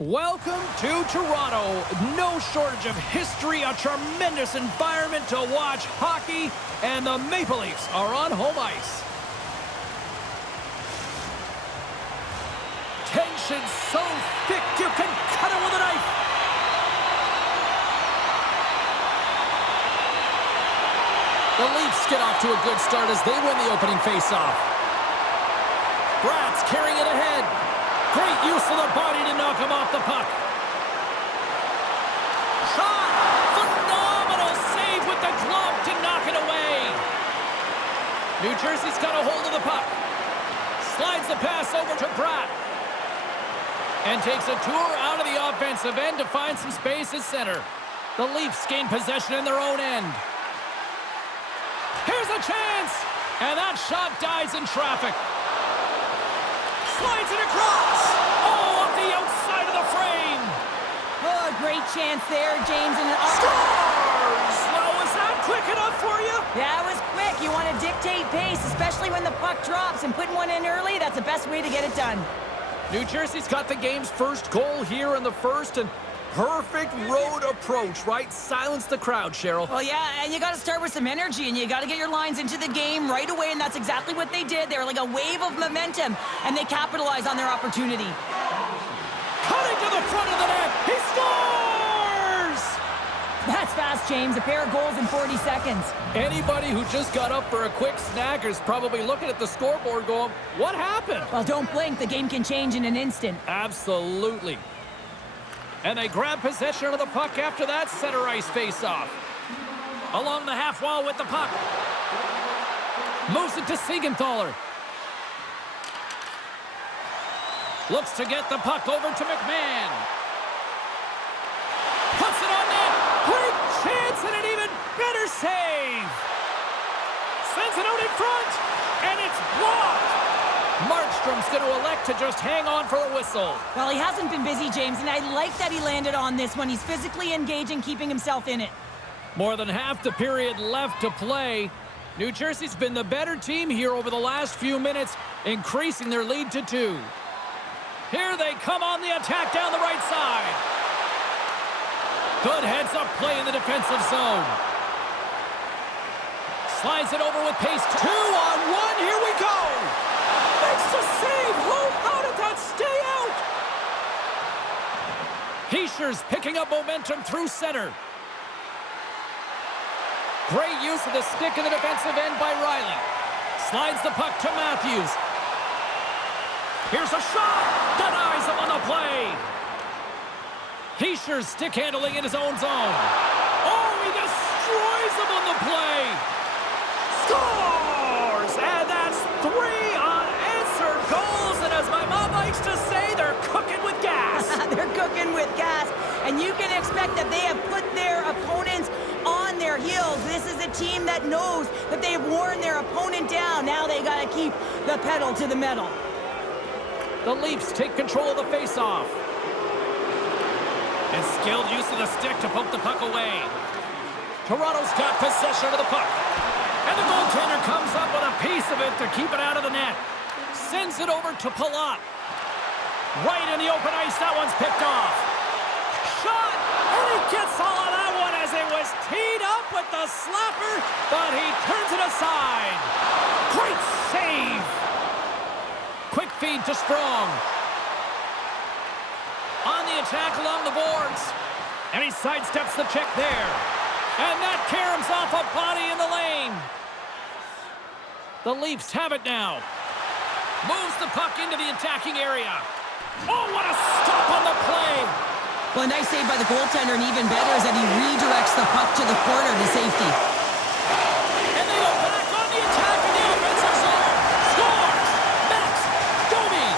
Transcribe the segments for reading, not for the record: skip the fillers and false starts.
Welcome to Toronto. No shortage of history, a tremendous environment to watch hockey, and the Maple Leafs are on home ice. Tension so thick you can cut it with a knife. The Leafs get off to a good start as they win the opening faceoff. Bratz carrying it ahead. Great use of the body to knock him off the puck. Shot! Phenomenal save with the glove to knock it away. New Jersey's got a hold of the puck. Slides the pass over to Bratt. And takes a tour out of the offensive end to find some space at center. The Leafs gain possession in their own end. Here's a chance! And that shot dies in traffic. Slides it across! Oh, off the outside of the frame! Oh, a great chance there, James. And Scores! Well, was that quick enough for you? Yeah, it was quick. You want to dictate pace, especially when the puck drops, and putting one in early, that's the best way to get it done. New Jersey's got the game's first goal here in the first, and perfect road approach, right? Silence the crowd, Cheryl. Well, yeah, and you got to start with some energy, and you got to get your lines into the game right away, and that's exactly what they did. They were like a wave of momentum, and they capitalized on their opportunity. Cutting to the front of the net. He scores! That's fast, James. A pair of goals in 40 seconds. Anybody who just got up for a quick snack is probably looking at the scoreboard going, what happened? Well, don't blink. The game can change in an instant. Absolutely. And they grab possession of the puck after that center ice face-off. Along the half wall with the puck. Moves it to Siegenthaler. Looks to get the puck over to McMahon. Puts it on net. Great chance and an even better save. Sends it out in front. And it's blocked. Markstrom's going to elect to just hang on for a whistle. Well, he hasn't been busy, James, and I like that he landed on this one. He's physically engaged and keeping himself in it. More than half the period left to play. New Jersey's been the better team here over the last few minutes, increasing their lead to 2. Here they come on the attack down the right side. Good heads-up play in the defensive zone. Slides it over with pace. 2-on-1. Here we go. Makes the save. How did that stay out? Hischier's picking up momentum through center. Great use of the stick in the defensive end by Riley. Slides the puck to Matthews. Here's a shot. Denies him on the play. Hischier's stick handling in his own zone. Oh, he destroys him on the play. Scores! And that's 3 unanswered goals. And as my mom likes to say, they're cooking with gas. They're cooking with gas. And you can expect that they have put their opponents on their heels. This is a team that knows that they've worn their opponent down. Now they got to keep the pedal to the metal. The Leafs take control of the faceoff. And skilled use of the stick to poke the puck away. Toronto's got possession of the puck. And the goaltender comes up with a piece of it to keep it out of the net. Sends it over to Palat. Right in the open ice, that one's picked off. Shot! And he gets all of that one as it was teed up with the slapper, but he turns it aside. Great save! Quick feed to Strong. On the attack along the boards. And he sidesteps the check there. And that caroms off a body in the lane. The Leafs have it now. Moves the puck into the attacking area. Oh, what a stop on the play. Well, a nice save by the goaltender, and even better is that he redirects the puck to the corner to safety. And they go back on the attack in the offensive zone. Scores! Max Domi!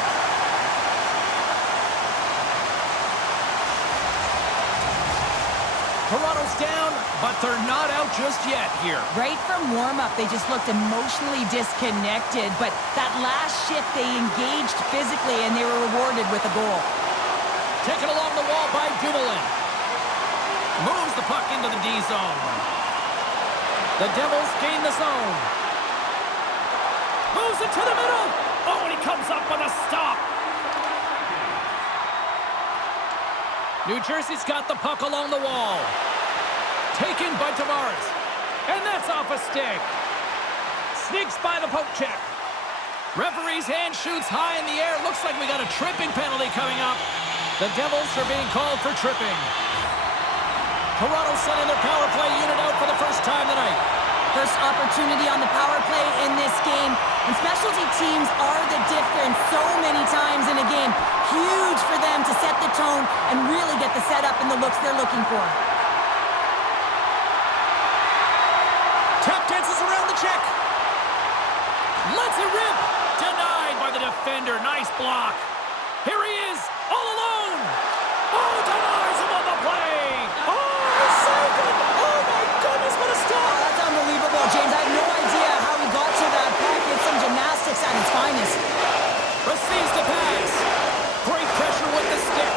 Toronto's down, but they're not out just yet here. Right from warm-up, they just looked emotionally disconnected, but that last shift, they engaged physically, and they were rewarded with a goal. Taken along the wall by Dumoulin. Moves the puck into the D zone. The Devils gain the zone. Moves it to the middle. Oh, and he comes up with a stop. New Jersey's got the puck along the wall. Taken by Tavares. And that's off a stick. Sneaks by the poke check. Referee's hand shoots high in the air. Looks like we got a tripping penalty coming up. The Devils are being called for tripping. Toronto sending their power play unit out for the first time tonight. First opportunity on the power play in this game. And specialty teams are the difference so many times in a game. Huge for them to set the tone and really get the setup and the looks they're looking for. Tap dances around the check. Lets it rip. Denied by the defender. Nice block. Here he is, all alone. Oh, denies him on the play. Oh, he saved it. Oh, my goodness, what a stop. Oh, that's unbelievable, James. I have no idea how he got to that puck. It's some gymnastics at its finest. Receives the pass. Great pressure with the stick.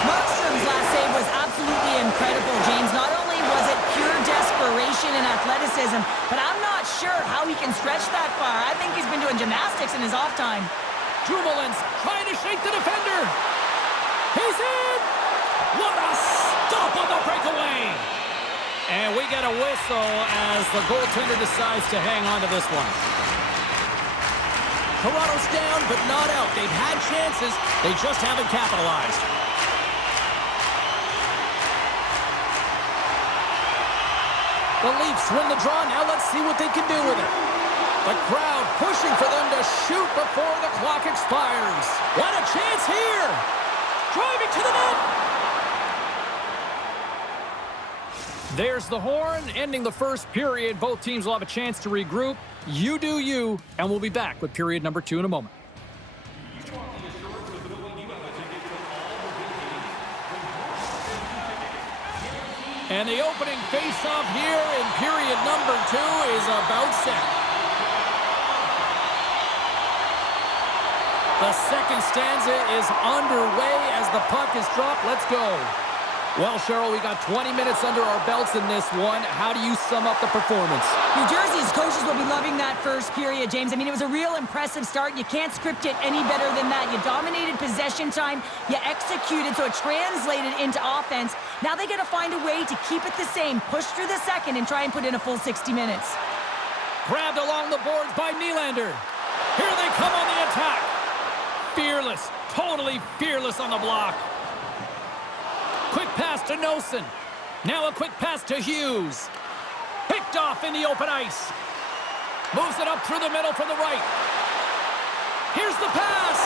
Markstrom's last save was absolutely incredible, James. Not only was it pure desperation and athleticism, but I'm not sure how he can stretch that far. I think he's been doing gymnastics in his off time. Dumoulin's trying to shake the defender. He's in. What a stop on the breakaway. And we get a whistle as the goaltender decides to hang on to this one. Toronto's down, but not out. They've had chances. They just haven't capitalized. The Leafs win the draw. Now let's see what they can do with it. The crowd pushing for them to shoot before the clock expires. What a chance here! Driving to the net! There's the horn, ending the first period. Both teams will have a chance to regroup. You do you, and we'll be back with period number 2 in a moment. And the opening face-off here in period number 2 is about set. The second stanza is underway as the puck is dropped. Let's go. Well, Cheryl, we got 20 minutes under our belts in this one. How do you sum up the performance? New Jersey's coaches will be loving that first period, James. I mean, it was a real impressive start. You can't script it any better than that. You dominated possession time. You executed, so it translated into offense. Now they got to find a way to keep it the same, push through the second, and try and put in a full 60 minutes. Grabbed along the boards by Nylander. Here they come on the attack. Fearless, totally fearless on the block. Quick pass to Noesen. Now a quick pass to Hughes. Picked off in the open ice. Moves it up through the middle from the right. Here's the pass.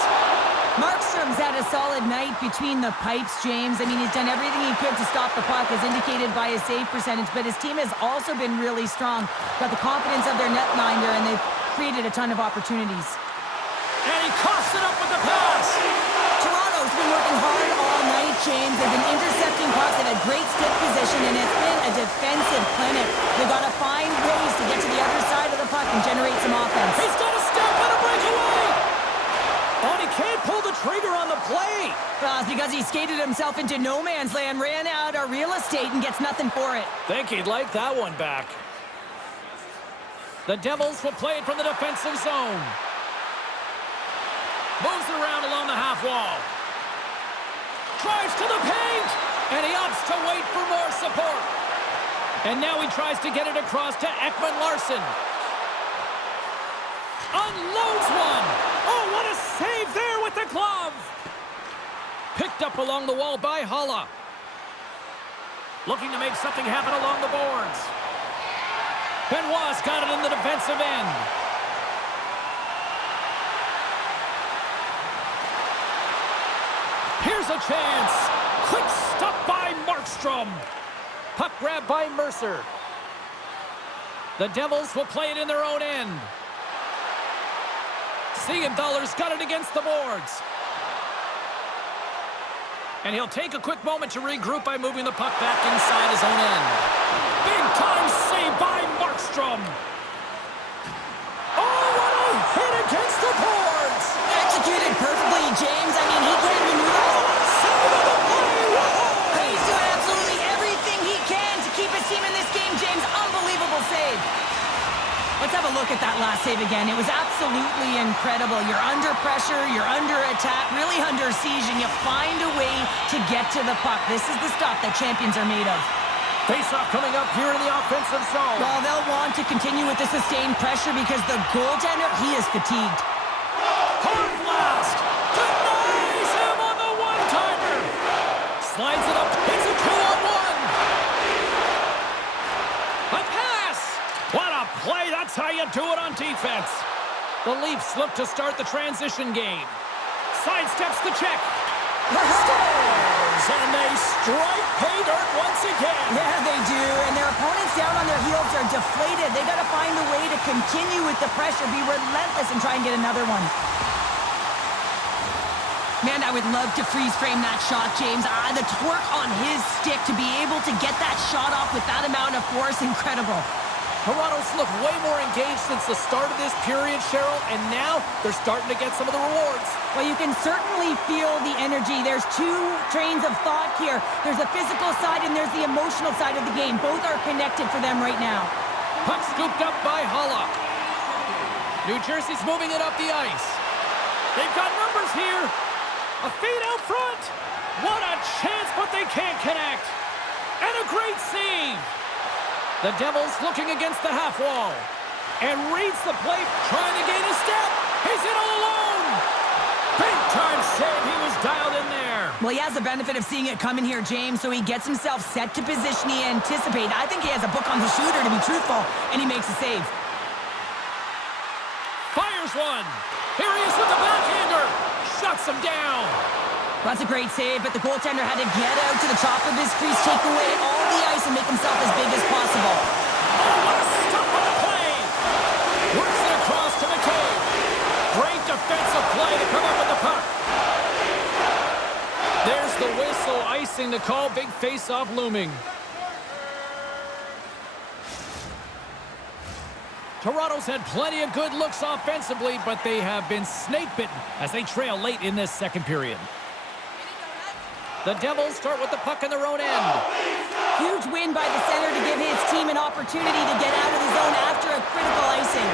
Markstrom's had a solid night between the pipes, James. I mean, he's done everything he could to stop the puck, as indicated by his save percentage, but his team has also been really strong. Got the confidence of their netminder, and they've created a ton of opportunities. And he coughs it up with the pass. Toronto's been working hard all night, James. They've been intercepting pucks at a great stick position, and it's been a defensive clinic. They've got to find ways to get to the other side of the puck and generate some offense. He's got a step and a breakaway. Oh, he can't pull the trigger on the play. It's because he skated himself into no man's land, ran out of real estate, and gets nothing for it. Think he'd like that one back. The Devils will play it from the defensive zone. Moves it around along the half wall. Drives to the paint, and he opts to wait for more support. And now he tries to get it across to Ekman-Larsson. Unloads one. Oh, what a save there with the glove. Picked up along the wall by Haula. Looking to make something happen along the boards. Benoit's got it in the defensive end. Here's a chance. Quick stop by Markstrom. Puck grab by Mercer. The Devils will play it in their own end. Siegenthaler's got it against the boards. And he'll take a quick moment to regroup by moving the puck back inside his own end. Big time save by Markstrom. Oh, what a hit against the boards. Executed perfectly, James. I mean, he can't maneuver. He's doing absolutely everything he can to keep his team in this game, James. Unbelievable save. Let's have a look at that last save again. It was absolutely absolutely incredible. You're under pressure, you're under attack, really under siege, and you find a way to get to the puck. This is the stuff that champions are made of. Face-off coming up here in the offensive zone. Well, they'll want to continue with the sustained pressure because the goaltender, he is fatigued. Hard blast! Denies him on the one-timer! Slides it up. It's a 2-on-1! A pass! What a play! That's how you do it on defense. The Leafs look to start the transition game. Sidesteps the check. Scores! And they strike pay dirt once again. Yeah, they do. And their opponents down on their heels are deflated. They got to find a way to continue with the pressure, be relentless, and try and get another one. Man, I would love to freeze frame that shot, James. The torque on his stick to be able to get that shot off with that amount of force, incredible. Toronto's looked way more engaged since the start of this period, Cheryl, and now they're starting to get some of the rewards. Well, you can certainly feel the energy. There's two trains of thought here. There's the physical side and there's the emotional side of the game. Both are connected for them right now. Puck scooped up by Holla. New Jersey's moving it up the ice. They've got numbers here. A feed out front. What a chance, but they can't connect. And a great save. The Devils looking against the half wall. And reads the play, trying to gain a step. He's in all alone. Big time save. He was dialed in there. Well, he has the benefit of seeing it coming here, James, so he gets himself set to position he anticipated. I think he has a book on the shooter, to be truthful, and he makes a save. Fires one. Here he is with the backhander. Shuts him down. That's a great save, but the goaltender had to get out to the top of his crease, take away all the ice, and make himself as big as possible. Oh, what a stop on the play! Works it across to McCabe. Great defensive play to come up with the puck. There's the whistle, icing the call. Big face-off looming. Toronto's had plenty of good looks offensively, but they have been snake-bitten as they trail late in this second period. The Devils start with the puck in their own end. Huge win by the center to give his team an opportunity to get out of the zone after a critical icing.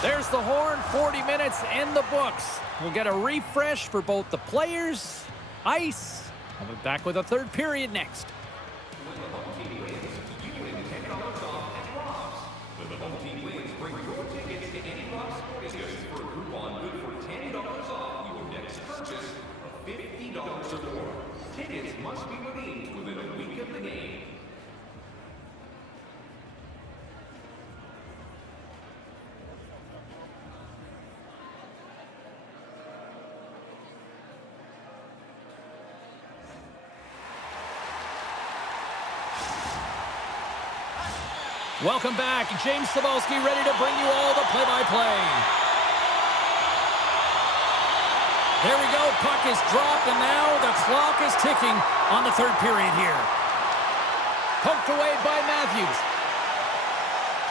There's the horn, 40 minutes in the books. We'll get a refresh for both the players, ice. I'll be back with a third period next. Welcome back. James Cybulski ready to bring you all the play-by-play. There we go. Puck is dropped, and now the clock is ticking on the third period here. Poked away by Matthews.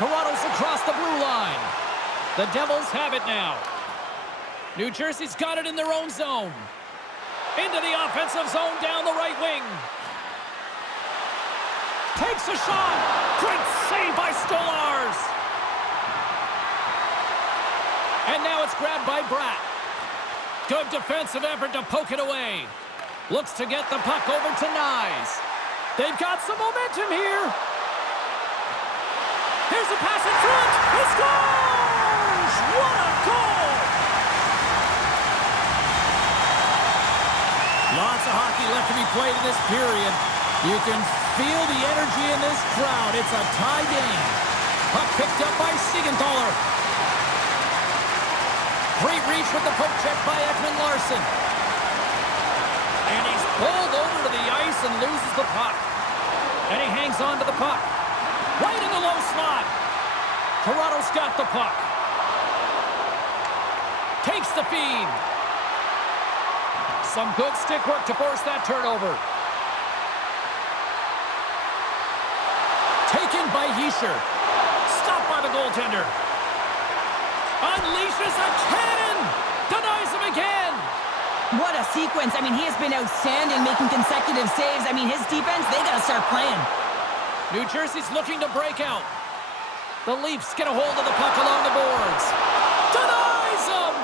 Toronto's across the blue line. The Devils have it now. New Jersey's got it in their own zone. Into the offensive zone down the right wing. Takes a shot. Great save by Stolarz. And now it's grabbed by Bratt. Good defensive effort to poke it away. Looks to get the puck over to Nyes. They've got some momentum here. Here's a pass in front. He scores! What a goal! Lots of hockey left to be played in this period. You can feel the energy in this crowd. It's a tie game. Puck picked up by Siegenthaler. Great reach with the poke check by Ekman-Larsson. And he's pulled over to the ice and loses the puck. And he hangs on to the puck. Right in the low slot. Toronto's got the puck. Takes the feed. Some good stick work to force that turnover. Taken by Hischier. Stopped by the goaltender. Unleashes a cannon. Denies him again. What a sequence. I mean, he has been outstanding, making consecutive saves. I mean, his defense, they got to start playing. New Jersey's looking to break out. The Leafs get a hold of the puck along the boards. Denies him!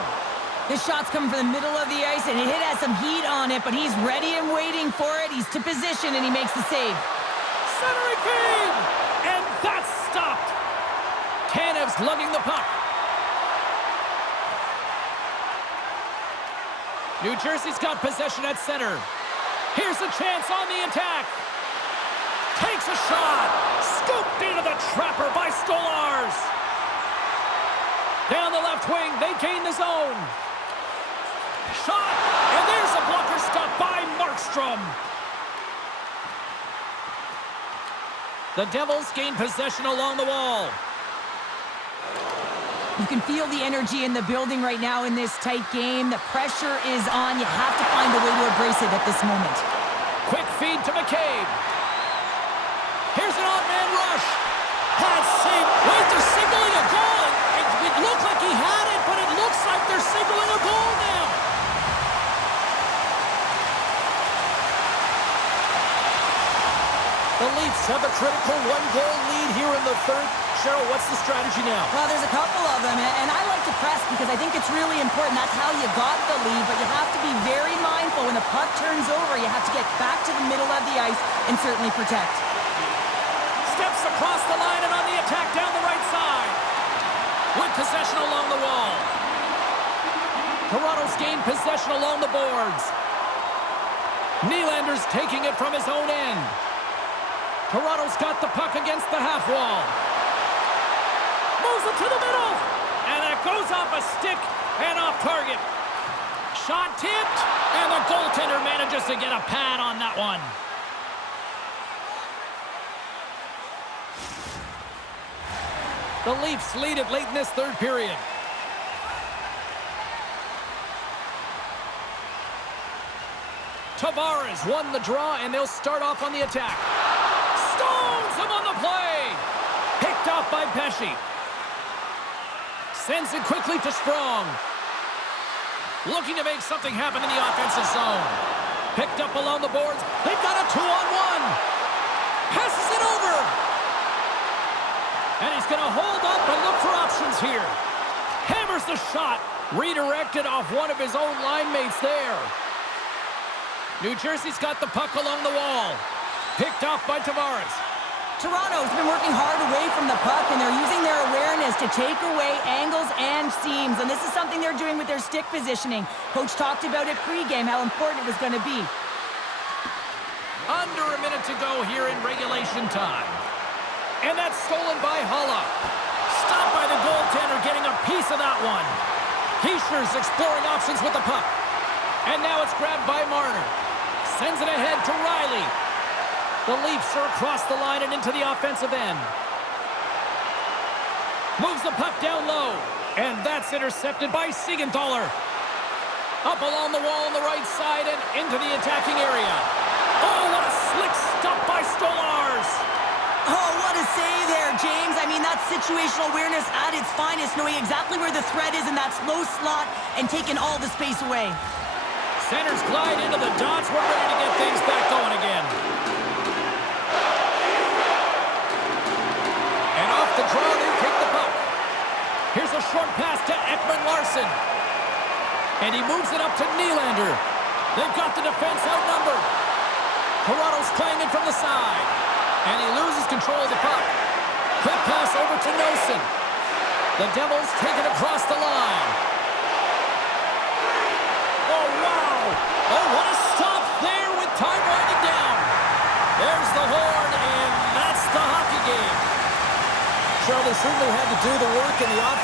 This shot's coming from the middle of the ice, and it has some heat on it, but he's ready and waiting for it. He's to position, and he makes the save. Centering feed! And that's stopped. Tanev's lugging the puck. New Jersey's got possession at center. Here's a chance on the attack. Takes a shot. Scooped into the trapper by Stolarz. Down the left wing, they gain the zone. Shot, and there's a blocker stop by Markstrom. The Devils gain possession along the wall. You can feel the energy in the building right now in this tight game. The pressure is on. You have to find a way to embrace it at this moment. Quick feed to McCabe. Here's an odd-man rush. Has saved. Wait, they're signaling a goal. It looked like he had it, but it looks like they're signaling a goal now. The Leafs have a critical one-goal lead here in the third. Cheryl, what's the strategy now? Well, there's a couple of them, and I like to press because I think it's really important. That's how you got the lead, but you have to be very mindful. When the puck turns over, you have to get back to the middle of the ice and certainly protect. Steps across the line and on the attack down the right side. With possession along the wall. Toronto's gained possession along the boards. Nylander's taking it from his own end. Toronto's got the puck against the half wall. Moves it to the middle. And it goes off a stick and off target. Shot tipped. And the goaltender manages to get a pad on that one. The Leafs lead it late in this third period. Tavares won the draw, and they'll start off on the attack. Stones him on the play. Picked off by Pesce. Sends it quickly to Strong. Looking to make something happen in the offensive zone. Picked up along the boards. They've got a 2-on-1. Passes it over. And he's going to hold up and look for options here. Hammers the shot. Redirected off one of his own line mates there. New Jersey's got the puck along the wall. Picked off by Tavares. Toronto's been working hard away from the puck, and they're using their awareness to take away angles and seams. And this is something they're doing with their stick positioning. Coach talked about it pregame, how important it was going to be. Under a minute to go here in regulation time. And that's stolen by Haula. Stopped by the goaltender, getting a piece of that one. Hischier's exploring options with the puck. And now it's grabbed by Marner. Sends it ahead to Riley. The Leafs are across the line and into the offensive end. Moves the puck down low. And that's intercepted by Siegenthaler. Up along the wall on the right side and into the attacking area. Oh, what a slick stop by Stolarz. Oh, what a save there, James. I mean, that's situational awareness at its finest, knowing exactly where the threat is in that slow slot and taking all the space away. Centers glide into the dots. We're ready to get things back going again. And off the draw, they take the puck. Here's a short pass to Ekman-Larsson. And he moves it up to Nylander. They've got the defense outnumbered. Toronto's playing it from the side. And he loses control of the puck. Quick pass over to Noesen. The Devils take it across the line. Oh, wow. Oh, what a stop there with time winding down. There's the horn, and that's the hockey game. Charlie certainly had to do the work in the offense.